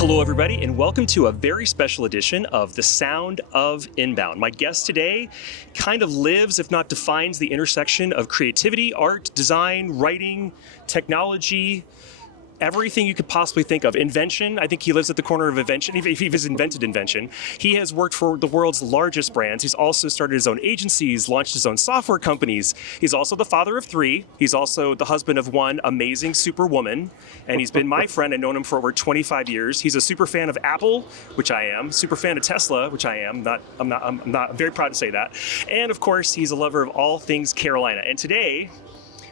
Hello, everybody, and welcome to a very special edition of The Sound of Inbound. My guest today kind of lives, if not defines, the intersection of creativity, art, design, writing, technology, everything you could possibly think of. Invention, I think he lives at the corner of invention, if he's invented invention. He has worked for the world's largest brands. He's also started his own agencies, launched his own software companies. He's also the father of three. He's also the husband of one amazing superwoman. And he's been my friend. I've known him for over 25 years. He's a super fan of Apple, which I am, super fan of Tesla, which I am. I'm very proud to say that. And of course, he's a lover of all things Carolina. And today,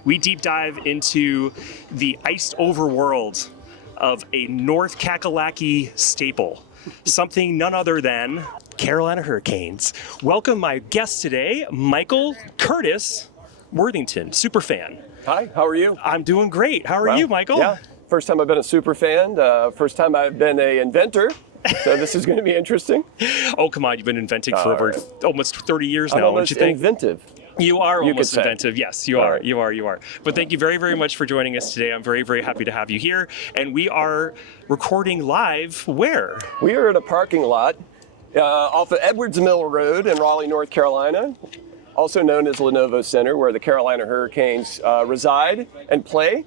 we deep dive into the iced over world of a North Kakalaki staple, something none other than Carolina Hurricanes. Welcome my guest today, Michael Curtis Worthington, super fan. Hi, how are you? I'm doing great. How are you, Michael? Yeah, first time I've been a super fan, first time I've been an inventor. So this is going to be interesting. Oh, come on, you've been inventing for over almost 30 years now, don't you think? Inventive. You are almost inventive. Yes, you are. You are. But thank you very, very much for joining us today. I'm very, very happy to have you here. And we are recording live where? We are at a parking lot off of Edwards Mill Road in Raleigh, North Carolina, also known as Lenovo Center, where the Carolina Hurricanes reside and play.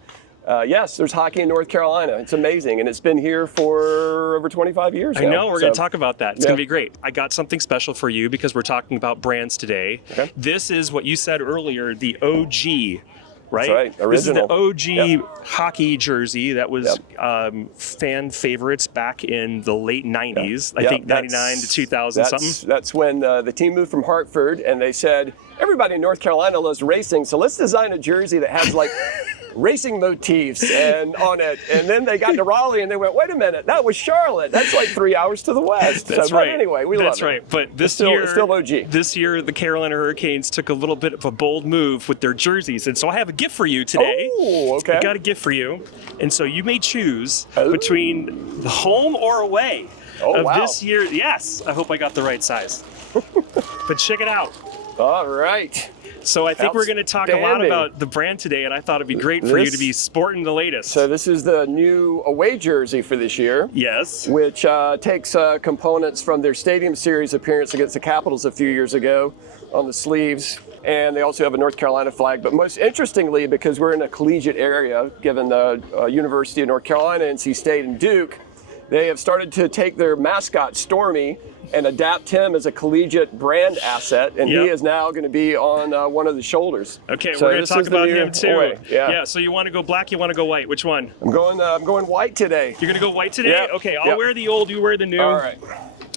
Yes, there's hockey in North Carolina. It's amazing, and it's been here for over 25 years now. I know, we're going to talk about that. It's going to be great. I got something special for you because we're talking about brands today. Okay. This is what you said earlier, the OG, right? That's right, original. This is the OG hockey jersey that was fan favorites back in the late 90s. I think 99 to 2000 something. That's when the team moved from Hartford, and they said, everybody in North Carolina loves racing, so let's design a jersey that has like racing motifs and on it. And then they got to Raleigh and they went, wait a minute, that was Charlotte. That's like 3 hours to the west. That's right. But anyway, we love it. That's right. But this year, it's still OG. This year, the Carolina Hurricanes took a little bit of a bold move with their jerseys. And so I have a gift for you today. Oh, okay. I got a gift for you. And so you may choose between the home or away of this year. Yes, I hope I got the right size. But check it out. All right. So I think we're going to talk a lot about the brand today, and I thought it'd be great for you to be sporting the latest. So this is the new away jersey for this year. Yes. Which takes components from their Stadium Series appearance against the Capitals a few years ago on the sleeves. And they also have a North Carolina flag. But most interestingly, because we're in a collegiate area, given the University of North Carolina, NC State, and Duke, they have started to take their mascot, Stormy, and adapt him as a collegiate brand asset, and he is now going to be on one of the shoulders. Okay, so we're going to talk about him too. Yeah. So you want to go black? You want to go white? Which one? I'm going white today. You're going to go white today? Yep. Okay, I'll wear the old. You wear the new. All right.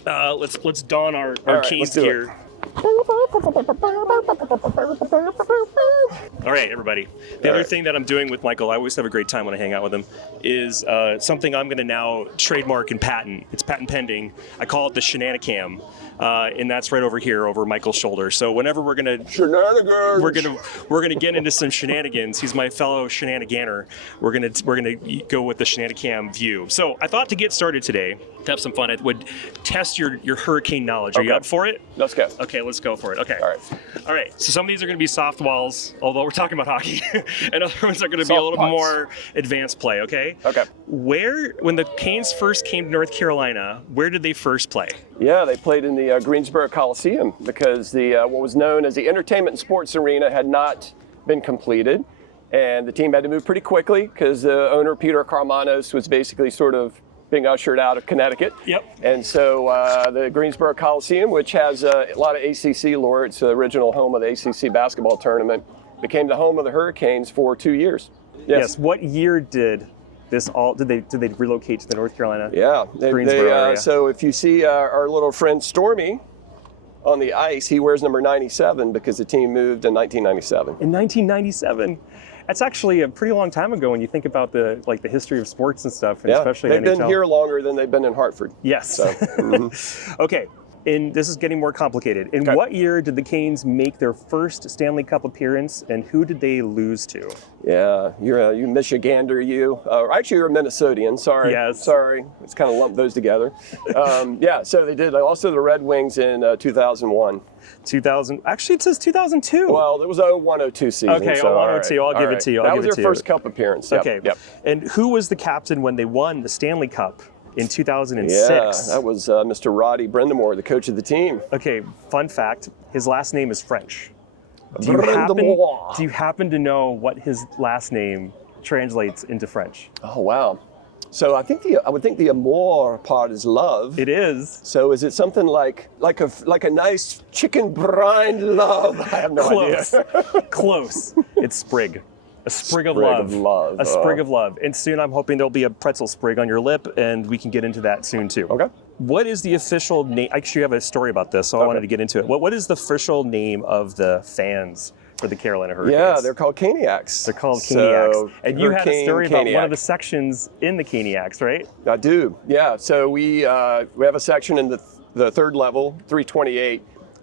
Let's don our Canes gear. All right, everybody. The other thing that I'm doing with Michael, I always have a great time when I hang out with him, is something I'm going to now trademark and patent. It's patent pending. I call it the Shenanigans. And that's right over here, over Michael's shoulder. So whenever we're gonna get into some shenanigans, he's my fellow shenaniganer. We're gonna go with the Shenanigans view. So I thought to get started today, to have some fun, I would test your hurricane knowledge. Are you up for it? Let's go. Okay, let's go for it. Okay. All right. So some of these are gonna be softballs, although we're talking about hockey, and other ones are gonna be a little more advanced play. Okay. Okay. When the Canes first came to North Carolina, where did they first play? Yeah, they played in the Greensboro Coliseum because the what was known as the Entertainment and Sports Arena had not been completed, and the team had to move pretty quickly because the owner, Peter Karmanos, was basically sort of being ushered out of Connecticut. Yep. And so the Greensboro Coliseum, which has a lot of ACC lore, it's the original home of the ACC basketball tournament, became the home of the Hurricanes for 2 years. Yes. What year did they relocate to the North Carolina? Yeah, Greensboro area? So if you see our little friend Stormy on the ice, he wears number 97 because the team moved in 1997. In 1997, that's actually a pretty long time ago when you think about the history of sports and stuff, and especially they've NHL. Been here longer than they've been in Hartford. Yes. So, Okay. And this is getting more complicated. In what year did the Canes make their first Stanley Cup appearance, and who did they lose to? Yeah, you Michigander, you. Actually, you're a Minnesotian. Sorry. Yes. Sorry. Let's kind of lump those together. So they did. Also, the Red Wings in 2001. 2000. Actually, it says 2002. Well, it was 01-02 season. Okay, so, 01-02. I'll give it to you. That was their first Cup appearance. Yep. Okay. Yep. And who was the captain when they won the Stanley Cup in 2006. Yeah, that was Mr. Roddy Brendamore, the coach of the team. Okay, fun fact, his last name is French. Do you happen to know what his last name translates into French? Oh, wow. So I would think the amour part is love. It is. So is it something like a nice chicken brine love? I have no Close. idea. Close. It's sprig. A sprig of love. A sprig of love. And soon I'm hoping there'll be a pretzel sprig on your lip, and we can get into that soon too. Okay. What is the official name? Actually, you have a story about this, so I wanted to get into it. What is the official name of the fans for the Carolina Hurricanes? Yeah, they're called Caniacs. They're called Caniacs. And you had a story about Caniac. one of the sections in the Caniacs, right? I do, yeah. So we have a section in the third level, 328,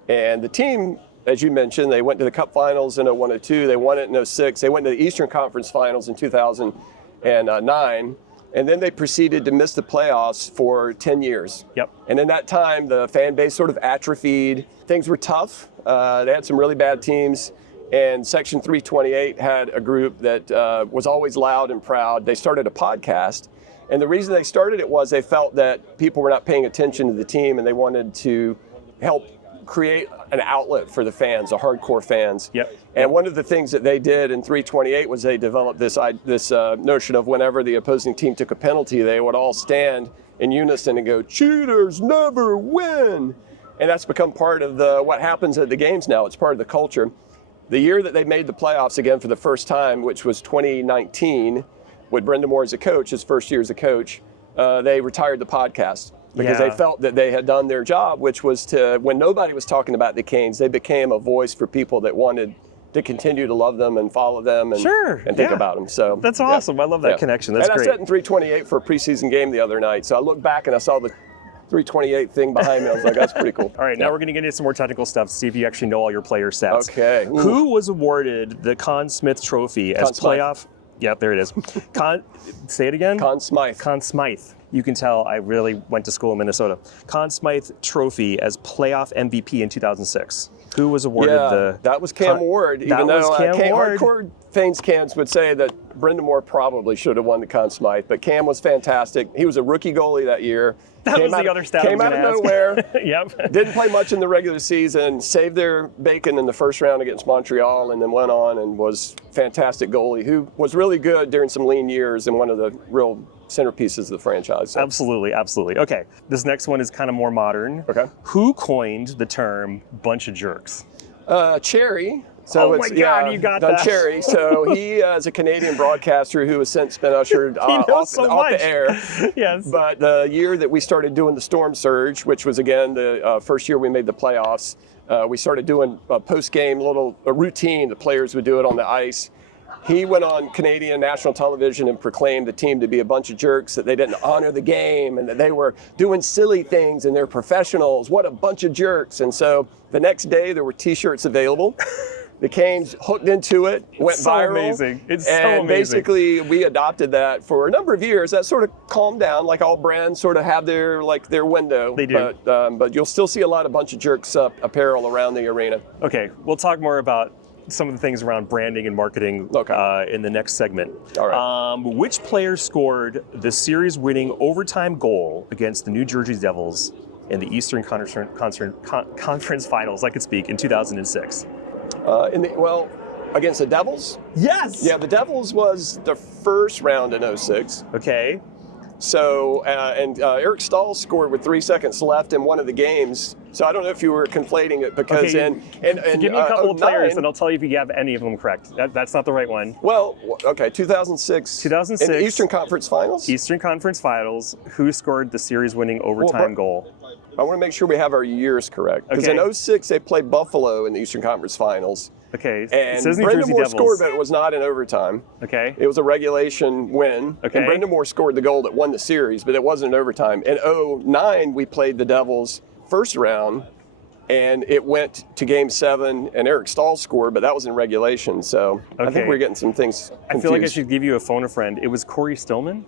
and the team, as you mentioned, they went to the Cup Finals in 01-02. They won it in 06. They went to the Eastern Conference Finals in 2009. And then they proceeded to miss the playoffs for 10 years. Yep. And in that time, the fan base sort of atrophied. Things were tough. They had some really bad teams. And Section 328 had a group that was always loud and proud. They started a podcast. And the reason they started it was they felt that people were not paying attention to the team, and they wanted to help create an outlet for the fans, the hardcore fans. Yep. And one of the things that they did in 328 was they developed this notion of whenever the opposing team took a penalty, they would all stand in unison and go, "Cheaters never win." And that's become part of what happens at the games now. It's part of the culture. The year that they made the playoffs again for the first time, which was 2019, with Brendamore as a coach, his first year as a coach, they retired the podcast. Because they felt that they had done their job, which was to, when nobody was talking about the Canes, they became a voice for people that wanted to continue to love them and follow them and think about them. So that's awesome. I love that connection. That's great. I sat in 328 for a preseason game the other night. So I looked back and I saw the 328 thing behind me. I was like, that's pretty cool. All right, now we're going to get into some more technical stuff to see if you actually know all your player stats. Okay. Ooh. Who was awarded the Conn Smythe Trophy as playoff? Yep, there it is. Say it again. Conn Smythe. Conn Smythe. You can tell I really went to school in Minnesota. Conn Smythe Trophy as playoff MVP in 2006. Who was awarded that was Cam Ward. Even though hardcore fans would say that Brendamore probably should have won the Conn Smythe, but Cam was fantastic. He was a rookie goalie that year. That was the other stat. Came out of nowhere. Yep. Didn't play much in the regular season. Saved their bacon in the first round against Montreal, and then went on and was fantastic goalie who was really good during some lean years and one of the real centerpieces of the franchise. So. Absolutely. Okay, this next one is kind of more modern. Okay. Who coined the term "bunch of jerks"? Cherry. So oh my God, you got that. Cherry. So he is a Canadian broadcaster who has since been ushered off the air. Yes. But the year that we started doing the Storm Surge, which was again the first year we made the playoffs, we started doing a post-game a routine. The players would do it on the ice. He went on Canadian national television and proclaimed the team to be a bunch of jerks, that they didn't honor the game and that they were doing silly things and they're professionals. What a bunch of jerks. And so the next day there were T-shirts available. The Canes hooked into it, went viral. Amazing. It's so amazing. And basically we adopted that for a number of years. That sort of calmed down, like all brands sort of have their window. They do. But you'll still see a lot of bunch of jerks apparel around the arena. Okay, we'll talk more about some of the things around branding and marketing in the next segment. All right. Which player scored the series-winning overtime goal against the New Jersey Devils in the Eastern Conference Finals, I could speak, in 2006? Against the Devils? Yes! Yeah, the Devils was the first round in 06. Okay. So, Eric Stahl scored with 3 seconds left in one of the games. So I don't know if you were conflating it because give me a couple of players and I'll tell you if you have any of them correct. That's not the right one. Well, okay, 2006. 2006. In the Eastern Conference Finals? Eastern Conference Finals. Who scored the series-winning overtime goal? I want to make sure we have our years correct. Because in 06, they played Buffalo in the Eastern Conference Finals. Okay, and it says New Jersey Devils. scored, but it was not in overtime. Okay. It was a regulation win. Okay. And Brendamore scored the goal that won the series, but it wasn't in overtime. In 09, we played the Devils first round, and it went to Game 7, and Eric Stahl scored, but that was in regulation. So I think we're getting some things confused. I feel like I should give you a phone a friend. It was Corey Stillman?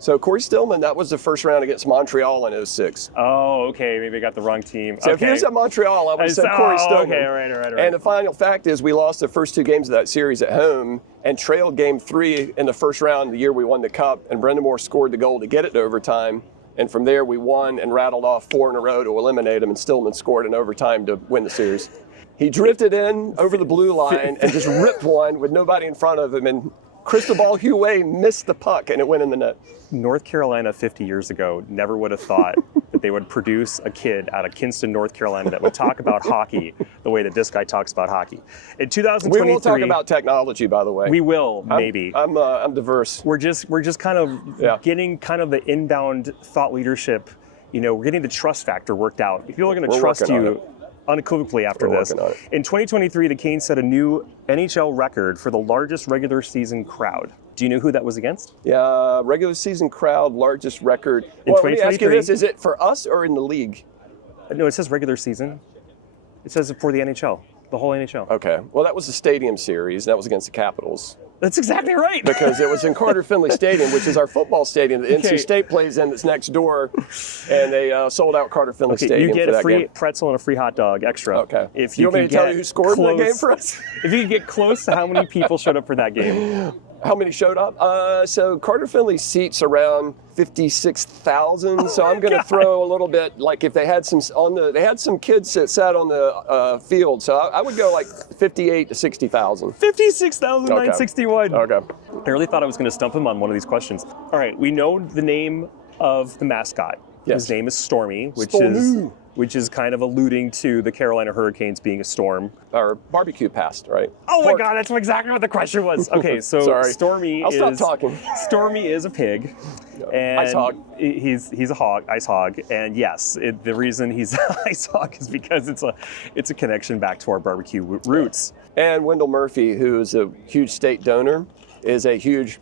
So Corey Stillman, that was the first round against Montreal in 06. Oh, okay. Maybe I got the wrong team. So if you said Montreal, I would have said Corey Stillman. Okay, all right. And the final fact is we lost the first two games of that series at home and trailed Game 3 in the first round the year we won the Cup, and Brendamore scored the goal to get it to overtime. And from there, we won and rattled off 4 in a row to eliminate them, and Stillman scored in overtime to win the series. He drifted in over the blue line and just ripped one with nobody in front of him, and Cristobal Huey missed the puck, and it went in the net. North Carolina 50 years ago never would have thought that they would produce a kid out of Kinston, North Carolina that would talk about hockey the way that this guy talks about hockey. In 2023, we will talk about technology, by the way. We will, maybe. I'm diverse. We're just kind of getting kind of the inbound thought leadership. You know, we're getting the trust factor worked out. People are going to trust you unequivocally after this. In 2023, the Canes set a new NHL record for the largest regular season crowd. Do you know who that was against? Yeah, regular season crowd, largest record. In well, let me ask you this, is it for us or in the league? No, it says regular season. It says for the NHL, the whole NHL. Okay, well that was the Stadium Series, and that was against the Capitals. That's exactly right. Because it was in Carter Finley Stadium, which is our football stadium that NC State plays in, that's next door, and they sold out Carter Finley Stadium. You get for a that free game. pretzel and a free hot dog extra. Okay. If you want me to tell you who scored in that game for us? If you can get close to how many people showed up for that game. How many showed up? So Carter Finley seats around 56,000. So I'm going to throw a little bit, like if they had some they had some kids that sat on the field. So I would go like 58 to 60,000. 56,961. Okay. I really thought I was going to stump him on one of these questions. All right, we know the name of the mascot. Yes. His name is Stormy, which is kind of alluding to the Carolina Hurricanes being a storm. Or barbecue past, right? Oh my God, that's exactly what the question was. Okay, so Sorry. I'll stop talking. Stormy is a pig. And ice hog. He's a hog, ice hog, and yes, the reason he's an ice hog is because it's a connection back to our barbecue roots. And Wendell Murphy, who is a huge state donor, is a huge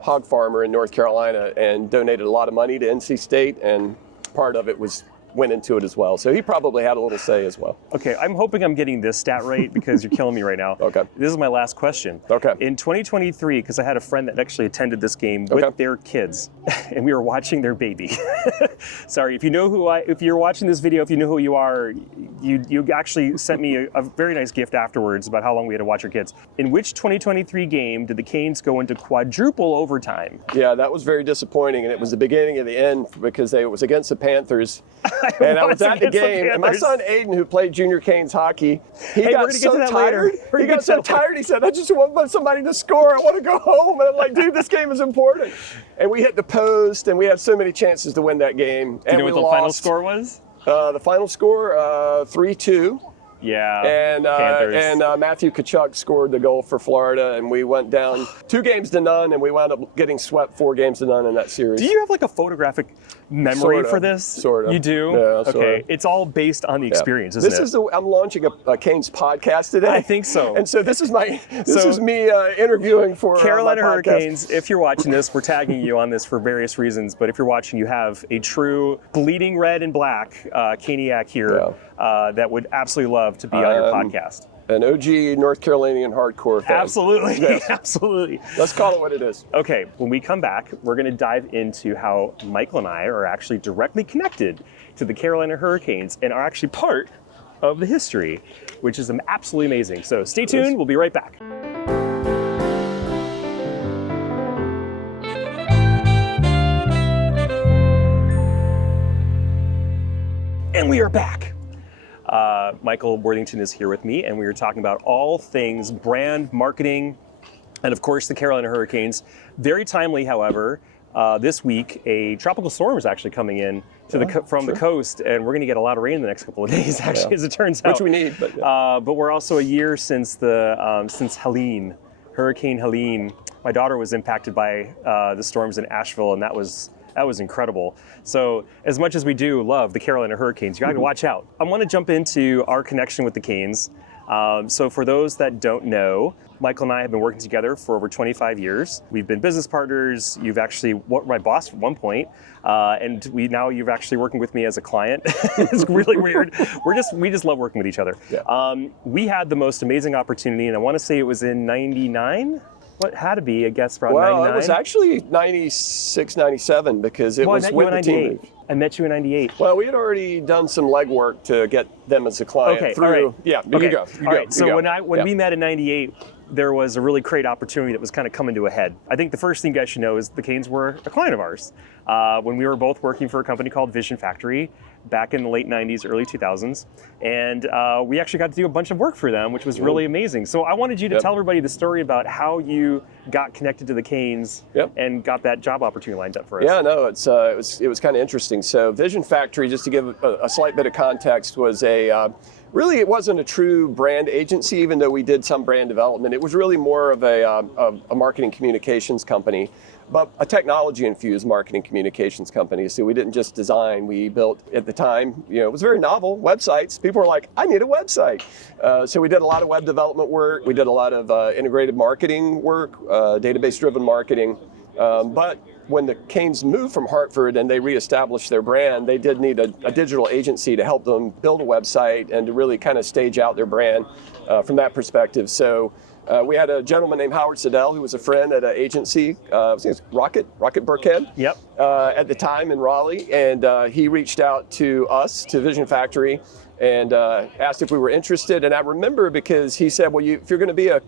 hog farmer in North Carolina and donated a lot of money to NC State, and part of it went into it as well. So he probably had a little say as well. Okay, I'm hoping I'm getting this stat right because you're killing me right now. Okay. This is my last question. Okay. In 2023, because I had a friend that actually attended this game with their kids, and we were watching their baby. Sorry, if you're watching this video, if you know who you are, you actually sent me a very nice gift afterwards about how long we had to watch your kids. In which 2023 game did the Canes go into quadruple overtime? Yeah, that was very disappointing, and it was the beginning of the end because it was against the Panthers. And I was at the game, and my son Aiden, who played junior Canes hockey, he got so tired. He got so tired, he said, I just want somebody to score. I want to go home. And I'm like, dude, this game is important. And we hit the post, and we had so many chances to win that game. Do you know what the final score was? The final score, 3-2. Yeah, and Matthew Tkachuk scored the goal for Florida, and we went down 2-0, and we wound up getting swept 4-0 in that series. Do you have like a photographic memory for this? Sort of. You do? Yeah, okay. Sort of. It's all based on the experience, isn't it? I'm launching a Canes podcast today. I think so. And so this is me interviewing for Carolina my Hurricanes. If you're watching this, we're tagging you on this for various reasons. But if you're watching, you have a true bleeding red and black Caniac here that would absolutely love to be on your podcast. An OG North Carolinian hardcore fan. Absolutely, yes. Absolutely. Let's call it what it is. Okay, when we come back, we're going to dive into how Michael and I are actually directly connected to the Carolina Hurricanes and are actually part of the history, which is absolutely amazing. So stay tuned, we'll be right back. And we are back. Michael Worthington is here with me, and we are talking about all things brand marketing, and of course the Carolina Hurricanes. Very timely, however, this week a tropical storm is actually coming in from the coast, and we're going to get a lot of rain in the next couple of days, actually, as it turns out. Which we need. But we're also a year since Helene, Hurricane Helene. My daughter was impacted by the storms in Asheville, and that was incredible. So as much as we do love the Carolina Hurricanes, you got to watch out. I want to jump into our connection with the Canes. So for those that don't know, Michael and I have been working together for over 25 years. We've been business partners. You've actually my boss at one point, and you're actually working with me as a client. It's really weird. We just love working with each other. Yeah. We had the most amazing opportunity, and I want to say it was in '99. What had to be, I guess, around 99? Well, it was actually 96, 97 because it was when the team moved. I met you in 98. Well, we had already done some legwork to get them as a client. Okay, through. all right. Yeah, you go. All right, so when we met in 98, there was a really great opportunity that was kind of coming to a head. I think the first thing you guys should know is the Canes were a client of ours. When we were both working for a company called Vision Factory back in the late 90s, early 2000s. And we actually got to do a bunch of work for them, which was really amazing. So I wanted you to tell everybody the story about how you got connected to the Canes and got that job opportunity lined up for us. Yeah, no, it was kind of interesting. So Vision Factory, just to give a slight bit of context, was really, it wasn't a true brand agency, even though we did some brand development. It was really more of a marketing communications company, but a technology-infused marketing communications company. So we didn't just design, we built, at the time, it was very novel, websites. People were like, I need a website. So we did a lot of web development work. We did a lot of integrated marketing work, database-driven marketing. But when the Canes moved from Hartford and they reestablished their brand, they did need a digital agency to help them build a website and to really kind of stage out their brand from that perspective. So we had a gentleman named Howard Siddell, who was a friend at an agency, I think it was Rocket Burkhead, at the time in Raleigh, and he reached out to us, to Vision Factory, and asked if we were interested. And I remember because he said, well, if you're going to be a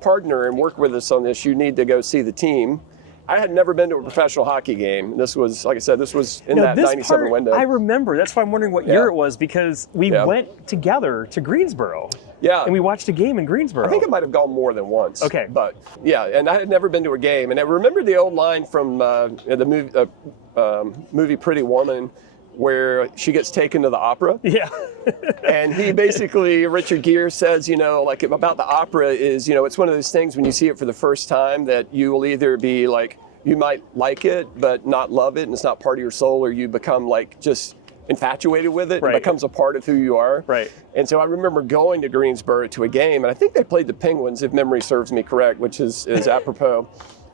partner and work with us on this, you need to go see the team. I had never been to a professional hockey game. This was, like I said, this was in that 97 window. I remember. That's why I'm wondering what year it was, because we went together to Greensboro. Yeah. And we watched a game in Greensboro. I think I might have gone more than once. Okay. But yeah, and I had never been to a game. And I remember the old line from the movie Pretty Woman, where she gets taken to the opera. Yeah. And he basically, Richard Gere says, like about the opera is, it's one of those things when you see it for the first time that you will either be like, you might like it, but not love it, and it's not part of your soul, or you become like just infatuated with it. It becomes a part of who you are. Right. And so I remember going to Greensboro to a game, and I think they played the Penguins, if memory serves me correct, which is apropos.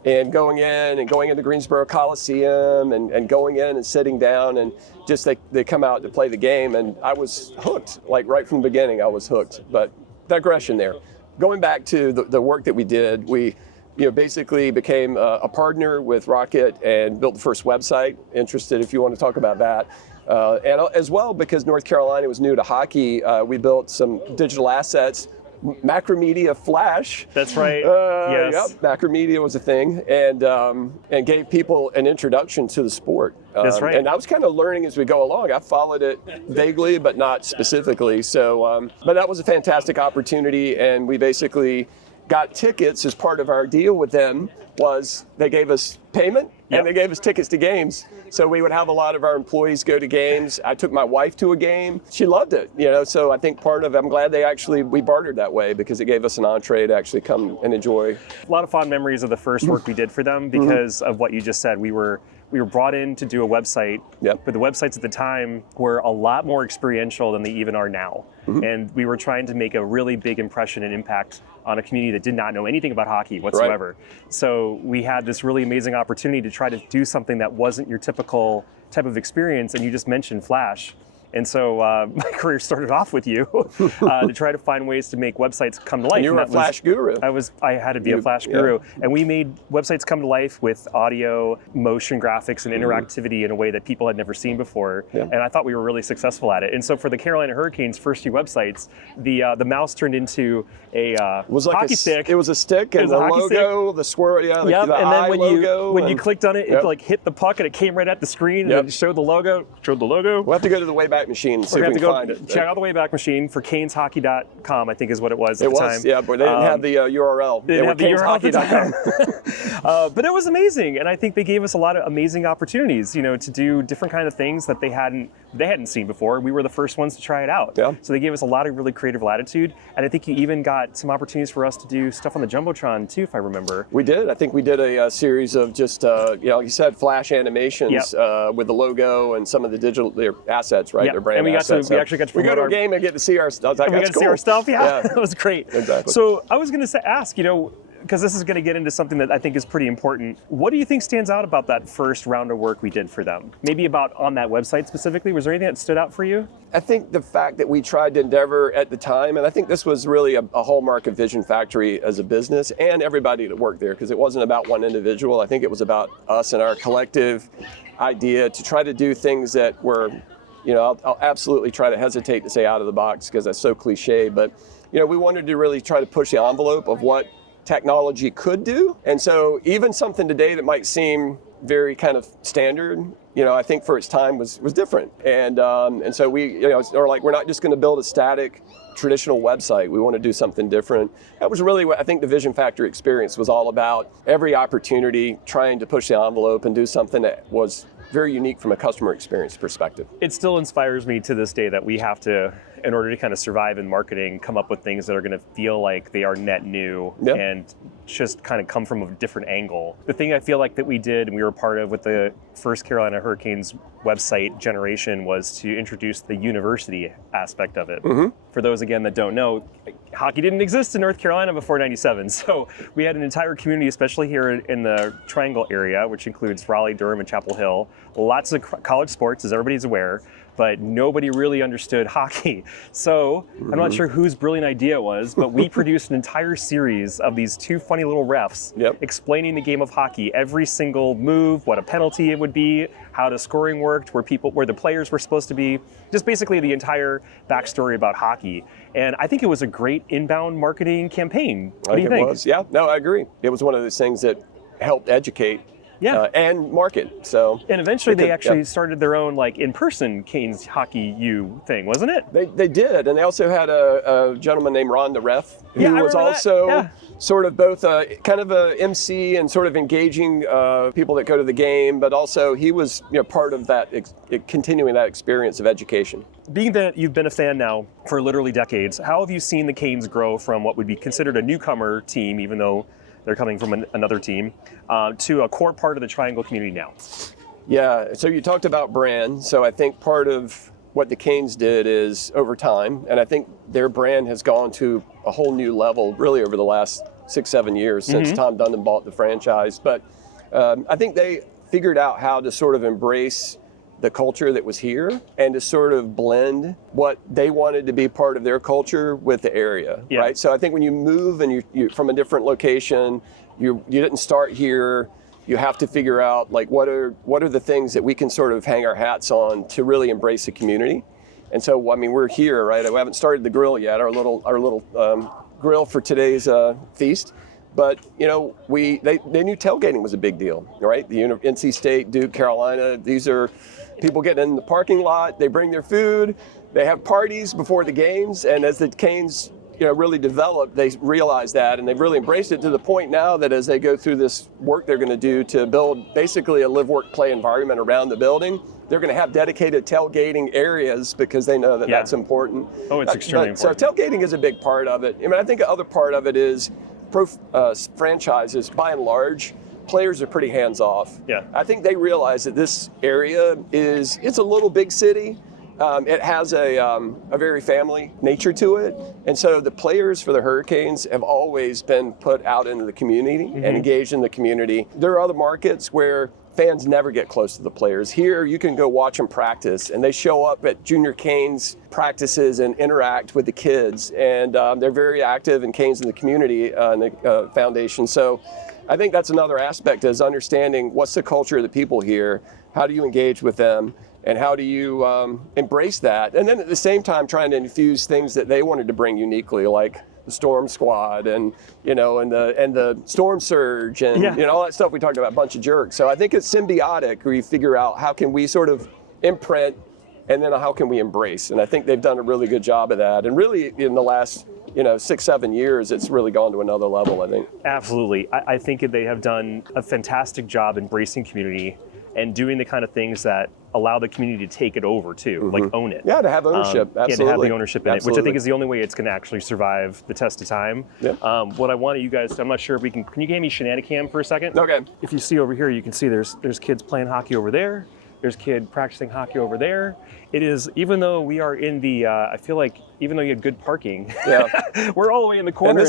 And going into Greensboro Coliseum and going in and sitting down, and just they come out to play the game, and I was hooked, like right from the beginning I was hooked. But digression there. Going back to the work that we did, we basically became a partner with Rocket and built the first website. Interested if you want to talk about that. And as well, because North Carolina was new to hockey, we built some digital assets. Macromedia Flash. That's right. Yes. Yep, Macromedia was a thing, and gave people an introduction to the sport. That's right. And I was kind of learning as we go along. I followed it vaguely, but not specifically. So, but that was a fantastic opportunity, and we basically got tickets as part of our deal with them. Was they gave us payment and they gave us tickets to games. So we would have a lot of our employees go to games. I took my wife to a game. She loved it, so I think I'm glad we bartered that way, because it gave us an entree to actually come and enjoy. A lot of fond memories of the first work we did for them because of what you just said. We were brought in to do a website, but the websites at the time were a lot more experiential than they even are now. And we were trying to make a really big impression and impact on a community that did not know anything about hockey whatsoever. Right. So we had this really amazing opportunity to try to do something that wasn't your typical type of experience, and you just mentioned Flash. And so my career started off with you to try to find ways to make websites come to life. And you were a Flash guru. I had to be a Flash guru. And we made websites come to life with audio, motion graphics, and interactivity in a way that people had never seen before. And I thought we were really successful at it. And so for the Carolina Hurricanes' first few websites, the mouse turned into a hockey stick. It was a stick, and the logo, the swirl, the and then eye logo. When you clicked on it, it like hit the puck and it came right at the screen and it showed the logo. We'll have to go to the Wayback Machine and see if we can find it. Check out the Wayback Machine for caneshockey.com, I think is what it was at the time. Yeah, but they didn't have the URL. They didn't have the URL. But it was amazing, and I think they gave us a lot of amazing opportunities, to do different kind of things that they hadn't seen before. We were the first ones to try it out. Yeah. So they gave us a lot of really creative latitude, and I think you even got some opportunities for us to do stuff on the Jumbotron too, if I remember. We did. I think we did a series of just, like you said, Flash animations with the logo and some of the digital assets, right? Their brand. And we actually got to go to a game and get to see our stuff. We got to see our stuff. Yeah, that was great. Exactly. So I was going to ask, because this is going to get into something that I think is pretty important. What do you think stands out about that first round of work we did for them? Maybe about on that website specifically. Was there anything that stood out for you? I think the fact that we tried to endeavor at the time, and I think this was really a hallmark of Vision Factory as a business and everybody that worked there, because it wasn't about one individual. I think it was about us and our collective idea to try to do things that were, I'll absolutely try to hesitate to say out of the box because that's so cliche, but we wanted to really try to push the envelope of what technology could do. And so even something today that might seem very kind of standard, I think for its time was different. And so we, are like, we're not just going to build a static traditional website. We want to do something different. That was really what I think the Vision Factory experience was all about. Every opportunity, trying to push the envelope and do something that was very unique from a customer experience perspective. It still inspires me to this day that we have to, in order to kind of survive in marketing, come up with things that are going to feel like they are net new and just kind of come from a different angle. The thing I feel like that we did and we were part of with the first Carolina Hurricanes website generation was to introduce the university aspect of it. For those, again, that don't know, hockey didn't exist in North Carolina before '97. So we had an entire community, especially here in the Triangle area, which includes Raleigh, Durham, and Chapel Hill. Lots of college sports, as everybody's aware, but nobody really understood hockey. So I'm not sure whose brilliant idea it was, but we produced an entire series of these two funny little refs explaining the game of hockey, every single move, what a penalty it would be, how the scoring worked, where the players were supposed to be, just basically the entire backstory about hockey. And I think it was a great inbound marketing campaign. What do you think? It was, I agree. It was one of those things that helped educate and market. So, and eventually they actually started their own in-person Canes Hockey U thing, wasn't it? They did, and they also had a gentleman named Ron the Ref, who was also sort of both kind of a MC and sort of engaging people that go to the game, but also he was part of that, continuing that experience of education. Being that you've been a fan now for literally decades, how have you seen the Canes grow from what would be considered a newcomer team, even though they're coming from another team, to a core part of the Triangle community now? Yeah, so you talked about brand. So I think part of what the Canes did is over time, and I think their brand has gone to a whole new level really over the last 6-7 years since Tom Dundon bought the franchise. But I think they figured out how to sort of embrace the culture that was here and to sort of blend what they wanted to be part of their culture with the area, right? So I think when you move and you from a different location, you didn't start here, you have to figure out what are the things that we can sort of hang our hats on to really embrace the community. And so, I mean, we're here, right? We haven't started the grill yet, our little grill for today's feast. But they knew tailgating was a big deal, right? The NC State, Duke, Carolina, these are people getting in the parking lot. They bring their food. They have parties before the games. And as the Canes, really developed, they realized that, and they've really embraced it to the point now that as they go through this work they're going to do to build basically a live, work, play environment around the building, they're going to have dedicated tailgating areas because they know that that's important. Oh, it's extremely important. So tailgating is a big part of it. I mean, I think the other part of it is pro franchises, by and large, players are pretty hands-off. Yeah. I think they realize that this area it's a little big city. It has a very family nature to it. And so the players for the Hurricanes have always been put out into the community and engaged in the community. There are other markets where fans never get close to the players. Here, you can go watch them practice, and they show up at Junior Canes practices and interact with the kids. And they're very active in Canes in the community and the foundation. So I think that's another aspect, is understanding what's the culture of the people here, how do you engage with them, and how do you embrace that? And then at the same time, trying to infuse things that they wanted to bring uniquely, like the Storm Squad and the Storm Surge and all that stuff we talked about, a bunch of jerks. So I think it's symbiotic, where you figure out how can we sort of imprint, and then how can we embrace. And I think they've done a really good job of that. And really in the last 6-7 years, it's really gone to another level, I think. Absolutely. I think they have done a fantastic job embracing community and doing the kind of things that allow the community to take it over too, like own it. Yeah, to have ownership, absolutely. Yeah, to have the ownership in it, which I think is the only way it's going to actually survive the test of time. Yeah. What I want you guys, I'm not sure if we can you give me Shenanigans for a second? Okay. If you see over here, you can see there's kids playing hockey over there. There's kid practicing hockey over there. It is, even though we are in the, I feel like even though you have good parking, we're all the way in the corner. And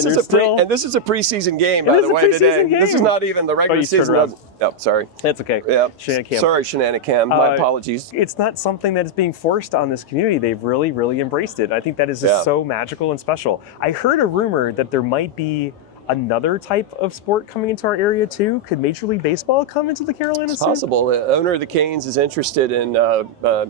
this is a preseason game, by the way, today. This is not even the regular season. Oh, sorry. That's okay. Yeah. Shenanigans. Sorry, Shenanigans. My apologies. It's not something that is being forced on this community. They've really, really embraced it. I think that is just so magical and special. I heard a rumor that there might be another type of sport coming into our area too? Could Major League Baseball come into the Carolinas It's possible. The owner of the Canes is interested in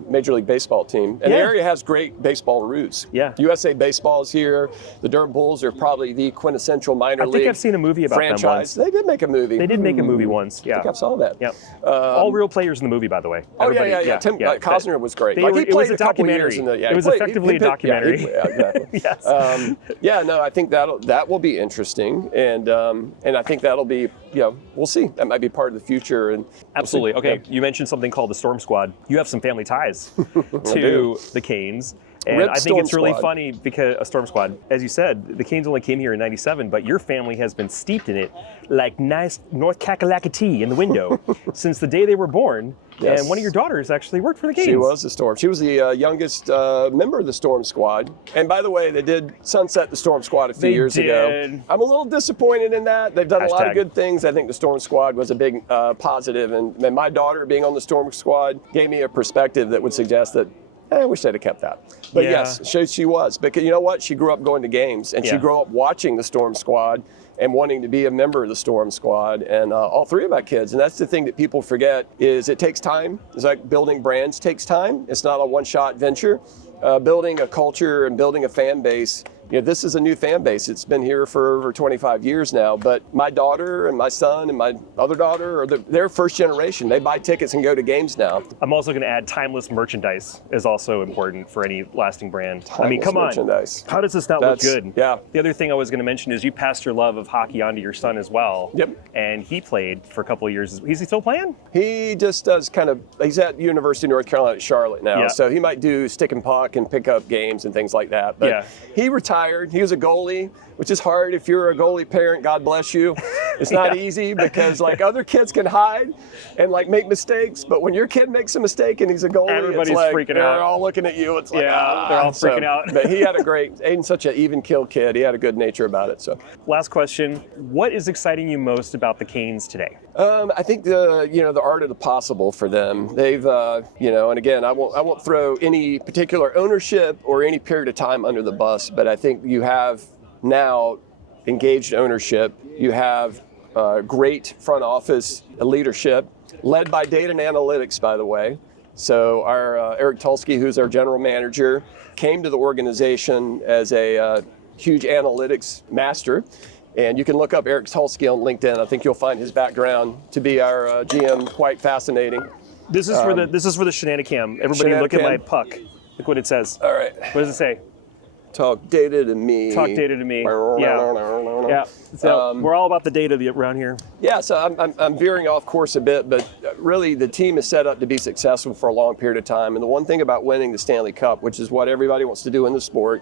Major League Baseball team. And the area has great baseball roots. Yeah. USA Baseball is here. The Durham Bulls are probably the quintessential minor league I think I've seen a movie about franchise. them once. They did make a movie. They did make a movie once, yeah. I think I saw that. Yep. All real players in the movie, by the way. Yeah. Tim Costner was great. He played was a couple documentary. years in it was effectively a documentary. Exactly. Yes. I think that will be interesting, and I think that'll be, we'll see. That might be part of the future. And absolutely. Okay, you mentioned something called the Storm Squad. You have some family ties to the Canes. And I think it's really funny because a Storm Squad, as you said, the Canes only came here in '97, but your family has been steeped in it like nice North Kakalaka tea in the window since the day they were born. Yes. And one of your daughters actually worked for the Canes. She was the Storm. She was the youngest member of the Storm Squad. And by the way, they did sunset the Storm Squad a few years ago. I'm a little disappointed in that. They've done a lot of good things. I think the Storm Squad was a big positive. And my daughter being on the Storm Squad gave me a perspective that would suggest that I wish they'd have kept that. But yes, she was. Because you know what? She grew up going to games, and she grew up watching the Storm Squad and wanting to be a member of the Storm Squad. And all three of my kids, and that's the thing that people forget, is it takes time. It's like building brands takes time. It's not a one-shot venture. Building a culture and building a fan base, this is a new fan base. It's been here for over 25 years now, but my daughter and my son and my other daughter, they're first generation. They buy tickets and go to games now. I'm also going to add timeless merchandise is also important for any lasting brand. Timeless come merchandise. on. How does this not look good? Yeah. The other thing I was going to mention is you passed your love of hockey on to your son as well. Yep. And he played for a couple of years. Is he still playing? He just does he's at University of North Carolina at Charlotte now. So he might do stick and puck and pick up games and things like that. But he retired. He was a goalie, which is hard if you're a goalie parent. God bless you. It's not easy because other kids can hide and make mistakes, but when your kid makes a mistake and he's a goalie, everybody's it's freaking out. They're all looking at you. It's they're all freaking out. But he had Aiden's such an even kill kid. He had a good nature about it. So last question: what is exciting you most about the Canes today? I think the art of the possible for them. They've and again, I won't throw any particular ownership or any period of time under the bus, but I think you have now engaged ownership. You have great front office leadership led by data and analytics, by the way. So our Eric Tulsky, who's our general manager, came to the organization as a huge analytics master. And you can look up Eric Tulsky on LinkedIn. I think you'll find his background to be our GM quite fascinating. This is for the Shenanigans. Everybody look at my puck. Look what it says. All right. What does it say? Talk data to me. Talk data to me. Yeah. So we're all about the data around here. Yeah. So I'm veering off course a bit, but really the team is set up to be successful for a long period of time. And the one thing about winning the Stanley Cup, which is what everybody wants to do in the sport,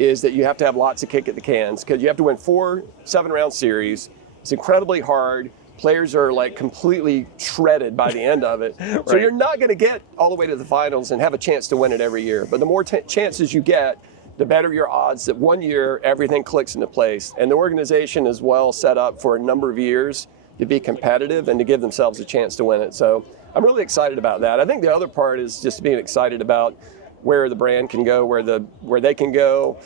is that you have to have lots of kick at the cans because you have to win 4 7-round series. It's incredibly hard. Players are completely shredded by the end of it. Right. So you're not going to get all the way to the finals and have a chance to win it every year. But the more chances you get, the better your odds that one year everything clicks into place. And the organization is well set up for a number of years to be competitive and to give themselves a chance to win it. So I'm really excited about that. I think the other part is just being excited about where the brand can go, where they can go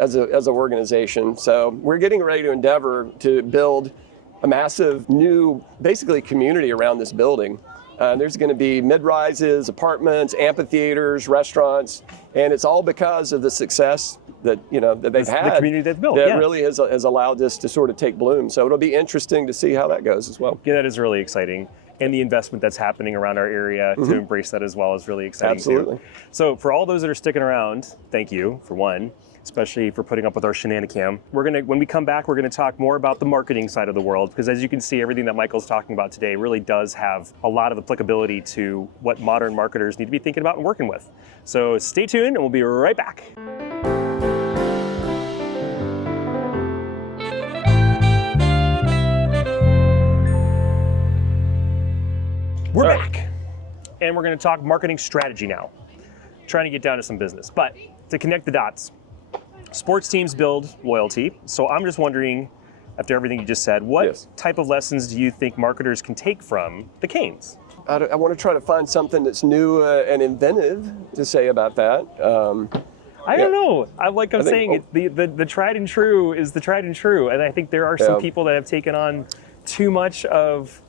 as an organization. So we're getting ready to endeavor to build a massive new, basically, community around this building. There's going to be mid-rises, apartments, amphitheaters, restaurants, and it's all because of the success that that they've had. The community they've built. That really has allowed this to sort of take bloom. So it'll be interesting to see how that goes as well. Yeah, that is really exciting. And the investment that's happening around our area to embrace that as well is really exciting. Absolutely. Too. So for all those that are sticking around, thank you for one, especially for putting up with our shenanigans. When we come back, we're gonna talk more about the marketing side of the world, because as you can see, everything that Michael's talking about today really does have a lot of applicability to what modern marketers need to be thinking about and working with. So stay tuned and we'll be right back. We're back, and we're going to talk marketing strategy now. Trying to get down to some business, but to connect the dots, sports teams build loyalty. So I'm just wondering, after everything you just said, what type of lessons do you think marketers can take from the Canes? I want to try to find something that's new and inventive to say about that. I don't know. I'm saying, think, the tried and true is the tried and true. And I think there are some people that have taken on too much of,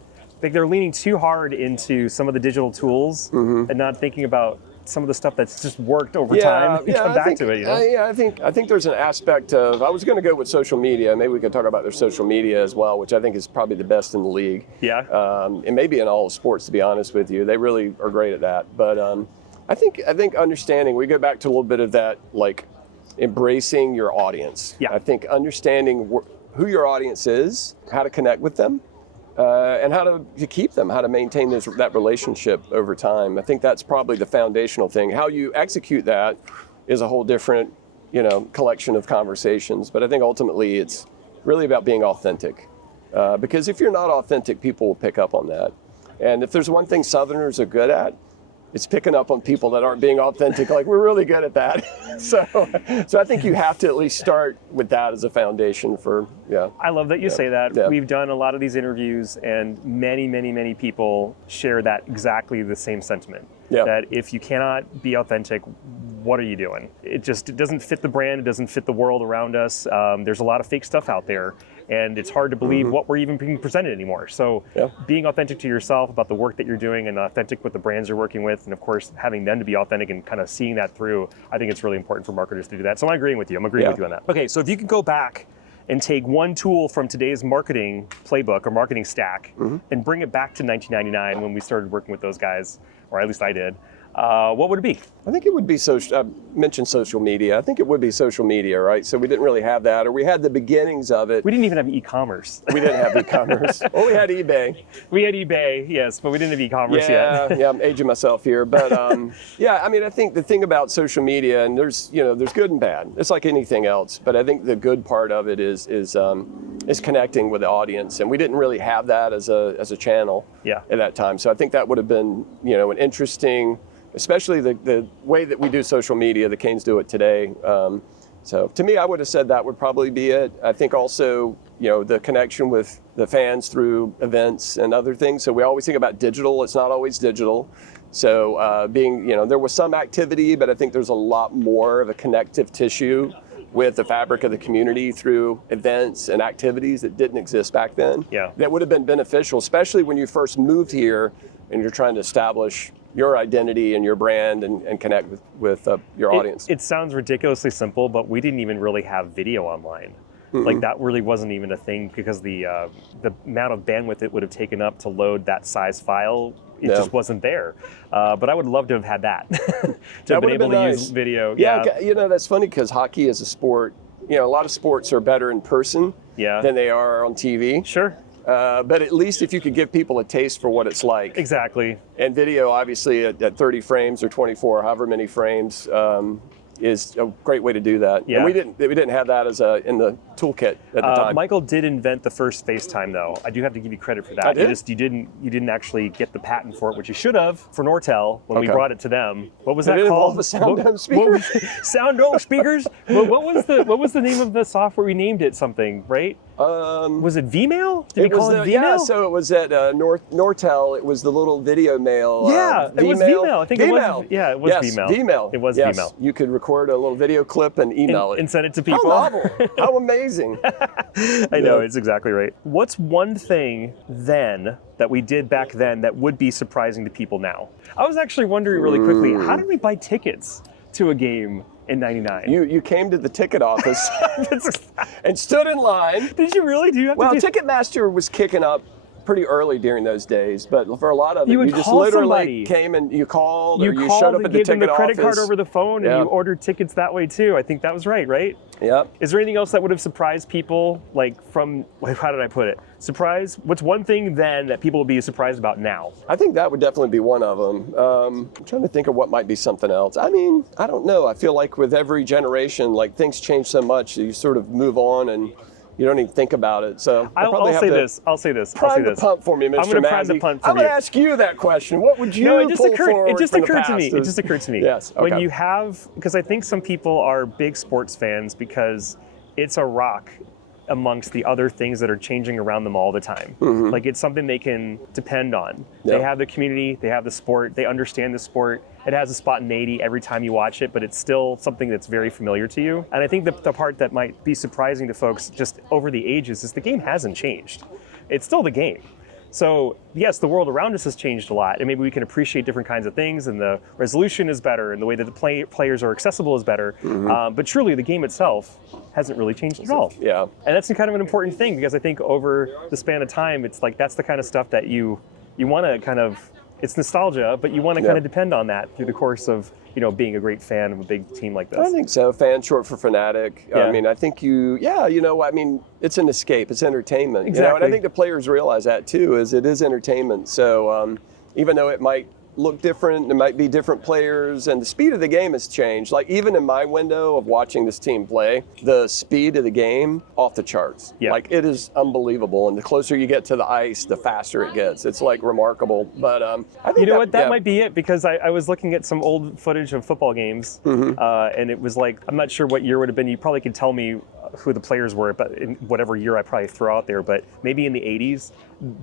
like they're leaning too hard into some of the digital tools and not thinking about some of the stuff that's just worked over time and come back to it. You know? I think there's an aspect of, I was going to go with social media. Maybe we could talk about their social media as well, which I think is probably the best in the league. Yeah. And maybe in all of sports, to be honest with you. They really are great at that. But I think understanding, we go back to a little bit of that, like embracing your audience. Yeah. I think understanding who your audience is, how to connect with them, and how to keep them, how to maintain that relationship over time. I think that's probably the foundational thing. How you execute that is a whole different, collection of conversations. But I think ultimately it's really about being authentic. Because if you're not authentic, people will pick up on that. And if there's one thing Southerners are good at, it's picking up on people that aren't being authentic. Like, we're really good at that. So I think you have to at least start with that as a foundation for, I love that you say that. Yeah. We've done a lot of these interviews, and many, many, many people share that exactly the same sentiment. Yeah. That if you cannot be authentic, what are you doing? It doesn't fit the brand. It doesn't fit the world around us. There's a lot of fake stuff out there, and it's hard to believe what we're even being presented anymore. So being authentic to yourself about the work that you're doing and authentic with the brands you're working with, and of course having them to be authentic and kind of seeing that through, I think it's really important for marketers to do that. So I'm agreeing with you. I'm agreeing with you on that. Okay, so if you could go back and take one tool from today's marketing playbook or marketing stack and bring it back to 1999 when we started working with those guys, or at least I did, what would it be? I think it would be I mentioned social media. I think it would be social media, right? So we didn't really have that, or we had the beginnings of it. We didn't even have e-commerce. We didn't have e-commerce. Well, we had eBay. We had eBay, yes, but we didn't have e-commerce yet. Yeah, I'm aging myself here. But I think the thing about social media, and there's good and bad. It's like anything else. But I think the good part of it is connecting with the audience. And we didn't really have that as a channel at that time. So I think that would have been, an interesting, especially the way that we do social media, the Canes do it today. So to me, I would have said that would probably be it. I think also, the connection with the fans through events and other things. So we always think about digital. It's not always digital. So there was some activity, but I think there's a lot more of a connective tissue with the fabric of the community through events and activities that didn't exist back then. Yeah. That would have been beneficial, especially when you first moved here and you're trying to establish your identity and your brand and connect with your audience. It sounds ridiculously simple, but we didn't even really have video online. Like that really wasn't even a thing because the amount of bandwidth it would have taken up to load that size file, it just wasn't there. But I would love to have had that, to have been able to use video. Yeah, that's funny because hockey is a sport. A lot of sports are better in person than they are on TV. Sure. But at least if you could give people a taste for what it's like. Exactly. And video, obviously, at 30 frames or 24, however many frames, is a great way to do that. Yeah. And we didn't have that in the toolkit at the time. Michael did invent the first FaceTime, though. I do have to give you credit for that. I did? You didn't actually get the patent for it, which you should have for Nortel when we brought it to them. What was that called? Involve the sound dome speakers? Sound dome speakers? What was the name of the software? We named it something, right? Was it Vmail? Did we call it Vmail? Yeah, so it was at Nortel. It was the little video mail. It was Vmail. I think it was. Yeah, it was Vmail. Vmail. It was yes. Vmail. You could record a little video clip and email it. And send it to people. How novel. How amazing. I know, it's exactly right. What's one thing then that we did back then that would be surprising to people now? I was actually wondering really quickly, how did we buy tickets to a game in 99? You came to the ticket office and stood in line. Did you really? Ticketmaster was kicking up pretty early during those days, but for a lot of it, you just call literally somebody. Came and you called, or you called showed up and at the gave them ticket the credit office. card over the phone, and you ordered tickets that way too. I think that was right? Yep. Is there anything else that would have surprised people, how did I put it? What's one thing then that people would be surprised about now? I think that would definitely be one of them. I'm trying to think of what might be something else. I mean, I don't know. I feel like with every generation, things change so much that you sort of move on and you don't even think about it. So I'll say this. Prime the pump for me, Mr. I'm going to Mazzy. prime the pump for I'm you. going to ask you that question. What would you pull forward It just from occurred the past? It just occurred to me. Yes. Okay. When you have, because I think some people are big sports fans because it's a rock amongst the other things that are changing around them all the time. Like it's something they can depend on. They have the community, they have the sport, they understand the sport. It has a spontaneity every time you watch it, but it's still something that's very familiar to you. And I think the part that might be surprising to folks just over the ages is the game hasn't changed. It's still the game. So yes, the world around us has changed a lot, and maybe we can appreciate different kinds of things, and the resolution is better, and the way that the players are accessible is better. But truly, the game itself hasn't really changed at all. Yeah. And that's kind of an important thing, because I think over the span of time, it's like that's the kind of stuff that you want to kind of, it's nostalgia, but you want to kind of depend on that through the course of, you know, being a great fan of a big team like this. I think so. Fan short for fanatic. I mean, I think I mean, it's an escape. It's entertainment. Exactly. You know, and I think the players realize that too, is it is entertainment. So even though it might look different, there might be different players, and the speed of the game has changed. Like even in my window of watching this team play, the speed of the game off the charts. Yeah. Like it is unbelievable, and the closer you get to the ice, the faster it gets. It's like remarkable. But I think you know what, that might be it, because I was looking at some old footage of football games, and it was like, I'm not sure what year would have been. You probably could tell me who the players were, but in whatever year I probably throw out there, but maybe in the 80s,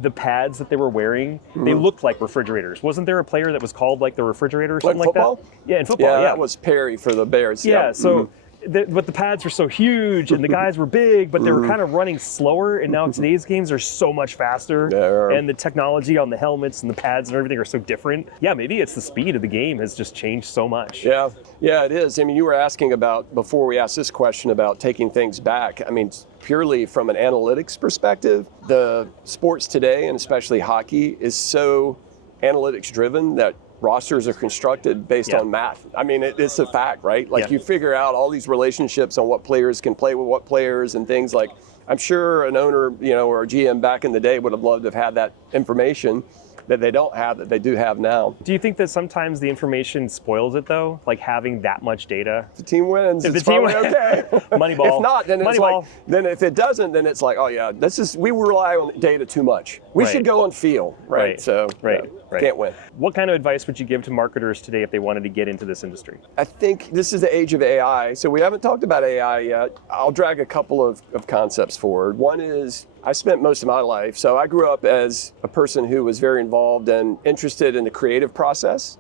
the pads that they were wearing, they looked like refrigerators. Wasn't there a player that was called like the refrigerator or something like football? that? Yeah, in football, Yeah, that was Perry for the Bears. Yeah, so but the pads were so huge, and the guys were big, but they were kind of running slower, and now today's games are so much faster, and the technology on the helmets and the pads and everything are so different. Yeah, maybe it's the speed of the game has just changed so much. Yeah, it is. I mean, you were asking about, before we asked this question, about taking things back. I mean, purely from an analytics perspective, the sports today, and especially hockey, is so analytics driven that rosters are constructed based on math. I mean, it's a fact, right? Like you figure out all these relationships on what players can play with what players and things like, I'm sure an owner, you know, or a GM back in the day would have loved to have had that information that they don't have, that they do have now. Do you think that sometimes the information spoils it though? Like having that much data? If the team wins, If it's the team probably okay. Moneyball. If not, then it's Moneyball. like, then if it doesn't, then it's like, oh yeah, we rely on data too much. We should go on feel, right? So can't win. What kind of advice would you give to marketers today if they wanted to get into this industry? I think this is the age of AI, so we haven't talked about AI yet. I'll drag a couple of concepts forward. One is, I spent most of my life, so I grew up as a person who was very involved and interested in the creative process,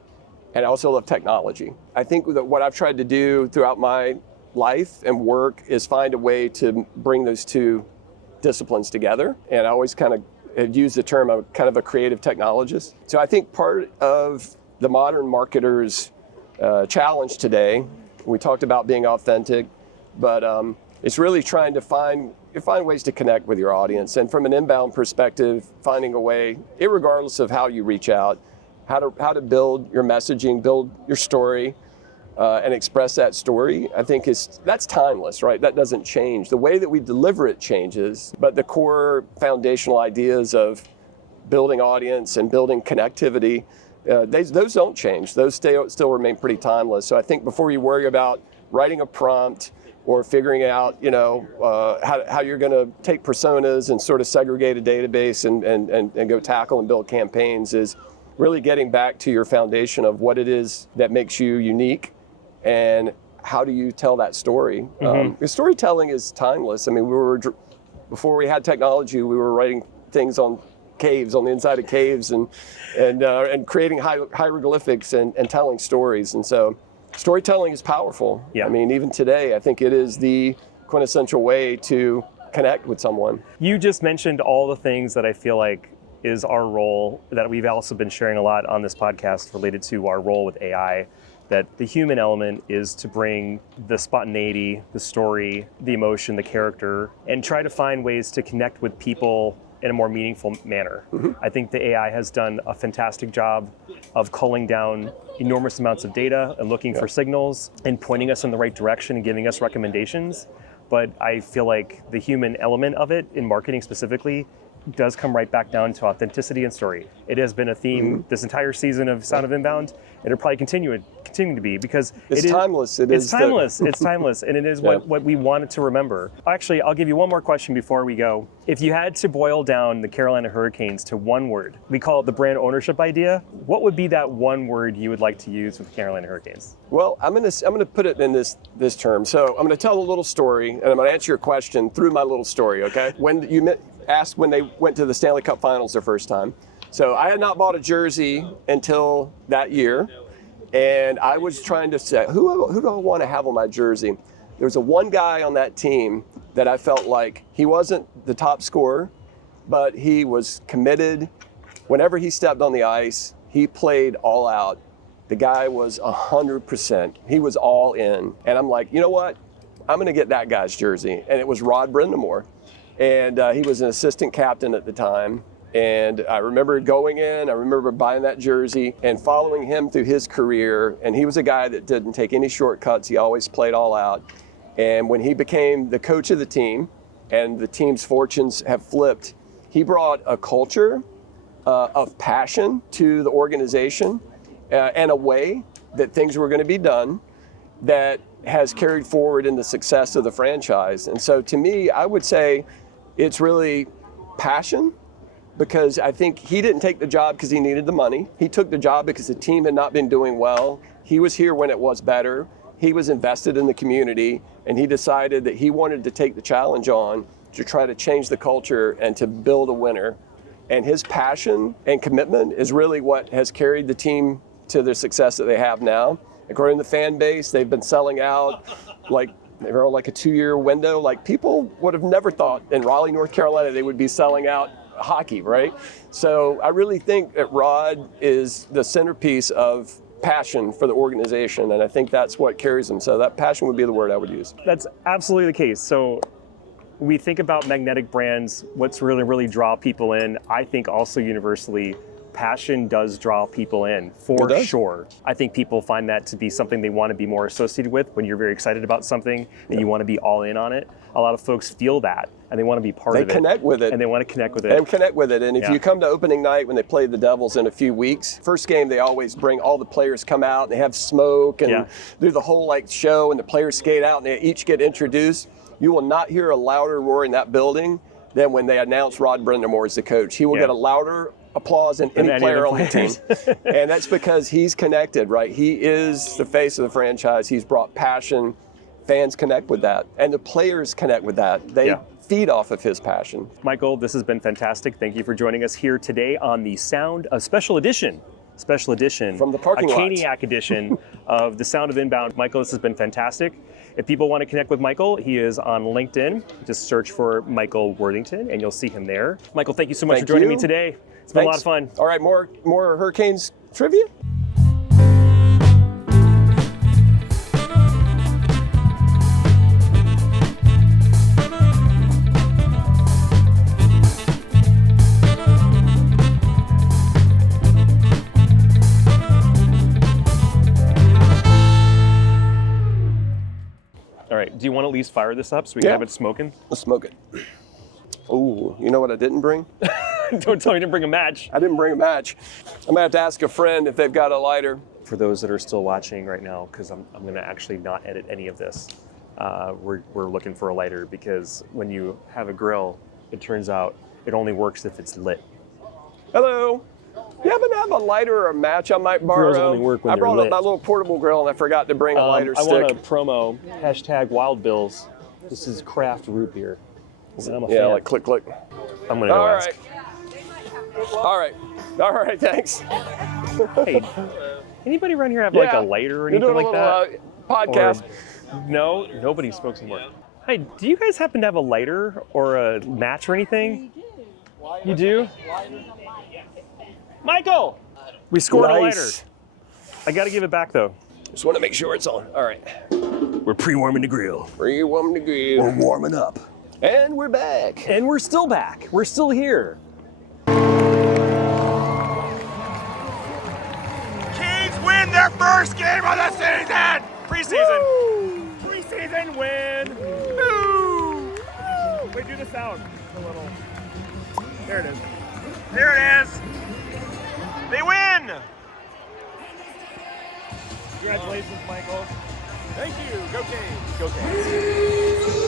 and I also love technology. I think that what I've tried to do throughout my life and work is find a way to bring those two disciplines together, and I always kind of use the term, I'm kind of a creative technologist. So I think part of the modern marketer's challenge today, we talked about being authentic, but it's really trying to find ways to connect with your audience. And from an inbound perspective, finding a way, irregardless of how you reach out, how to build your messaging, build your story, and express that story, I think that's timeless, right? That doesn't change. The way that we deliver it changes, but the core foundational ideas of building audience and building connectivity, those don't change. Those still remain pretty timeless. So I think before you worry about writing a prompt or figuring out, you know, how you're going to take personas and sort of segregate a database and go tackle and build campaigns, is really getting back to your foundation of what it is that makes you unique and how do you tell that story. The storytelling is timeless. I mean, before we had technology, we were writing things on caves, on the inside of caves, and creating hieroglyphics and telling stories. And so storytelling is powerful. I mean, even today, I think it is the quintessential way to connect with someone. You just mentioned all the things that I feel like is our role, that we've also been sharing a lot on this podcast related to our role with AI, that the human element is to bring the spontaneity, the story, the emotion, the character, and try to find ways to connect with people in a more meaningful manner. I think the AI has done a fantastic job of culling down enormous amounts of data and looking for signals and pointing us in the right direction and giving us recommendations. But I feel like the human element of it, in marketing specifically, does come right back down to authenticity and story. It has been a theme this entire season of Sound of Inbound, and it'll probably continue continue to be, because It's timeless. It's timeless. It's timeless, and it is what we wanted to remember. Actually, I'll give you one more question before we go. If you had to boil down the Carolina Hurricanes to one word, we call it the brand ownership idea. What would be that one word you would like to use with the Carolina Hurricanes? Well, I'm gonna put it in this term. So I'm gonna tell a little story, and I'm gonna answer your question through my little story. Okay? When you asked when they went to the Stanley Cup Finals their first time, so I had not bought a jersey until that year, and I was trying to say, who do I want to have on my jersey? There was one guy on that team that I felt like he wasn't the top scorer, but he was committed. Whenever he stepped on the ice, he played all out. The guy was 100%. He was all in. And I'm like, you know what? I'm going to get that guy's jersey. And it was Rod Brindamore. And he was an assistant captain at the time. And I remember going in, I remember buying that jersey and following him through his career. And he was a guy that didn't take any shortcuts. He always played all out. And when he became the coach of the team, and the team's fortunes have flipped, he brought a culture of passion to the organization and a way that things were going to be done that has carried forward in the success of the franchise. And so to me, I would say it's really passion, because I think he didn't take the job because he needed the money. He took the job because the team had not been doing well. He was here when it was better. He was invested in the community, and he decided that he wanted to take the challenge on to try to change the culture and to build a winner. And his passion and commitment is really what has carried the team to the success that they have now. According to the fan base, they've been selling out like they're on like a 2-year window. Like, people would have never thought in Raleigh, North Carolina, they would be selling out hockey, right? So I really think that Rod is the centerpiece of passion for the organization, and I think that's what carries them. So that passion would be the word I would use. That's absolutely the case. So we think about magnetic brands, what's really draw people in. I think also universally, passion does draw people in, for sure. I think people find that to be something they want to be more associated with when you're very excited about something and you want to be all in on it. A lot of folks feel that and they want to be part of it. They connect with it. And they want to connect with it. And connect with it. And if you come to opening night when they play the Devils in a few weeks, first game they always bring all the players come out and they have smoke and do the whole like show, and the players skate out and they each get introduced. You will not hear a louder roar in that building than when they announce Rod Brindamore as the coach. He will get a louder applause than any player on the team. And that's because he's connected, right? He is the face of the franchise. He's brought passion. Fans connect with that. And the players connect with that. They feed off of his passion. Michael, this has been fantastic. Thank you for joining us here today on the Sound of Special Edition from the parking lot, a Caniac edition of the Sound of Inbound. Michael, this has been fantastic. If people want to connect with Michael, he is on LinkedIn. Just search for Michael Worthington and you'll see him there. Michael, thank you so much for joining me today. It's been a lot of fun. All right, more Hurricanes trivia? All right, do you want to at least fire this up so we can have it smoking? Let's smoke it. Ooh, you know what I didn't bring? Don't tell me to bring a match. I didn't bring a match. I'm gonna have to ask a friend if they've got a lighter. For those that are still watching right now, because I'm gonna actually not edit any of this, we're looking for a lighter, because when you have a grill, it turns out it only works if it's lit. Hello. You happen to have a lighter or a match I might borrow? Grills only work when I brought they're up my little portable grill and I forgot to bring a lighter stick. I want to promo hashtag Wild Bills. This is craft root beer. I'm a fan. Like click. I'm gonna go ask. All right, thanks. Hey, anybody around here have like a lighter or anything like that? Podcast. Or, no, nobody smokes anymore. Hey, do you guys happen to have a lighter or a match or anything? You do? Michael! We scored a lighter. I gotta give it back though. Just want to make sure it's on. All right. We're pre-warming the grill. We're warming up. And we're back. And we're still back. We're still here. Kings win their first game of the season! Preseason. Woo! Preseason win. Woo! Wait, do the sound a little. There it is. There it is. They win! Congratulations, Michael. Thank you. Go Canes. Go Canes.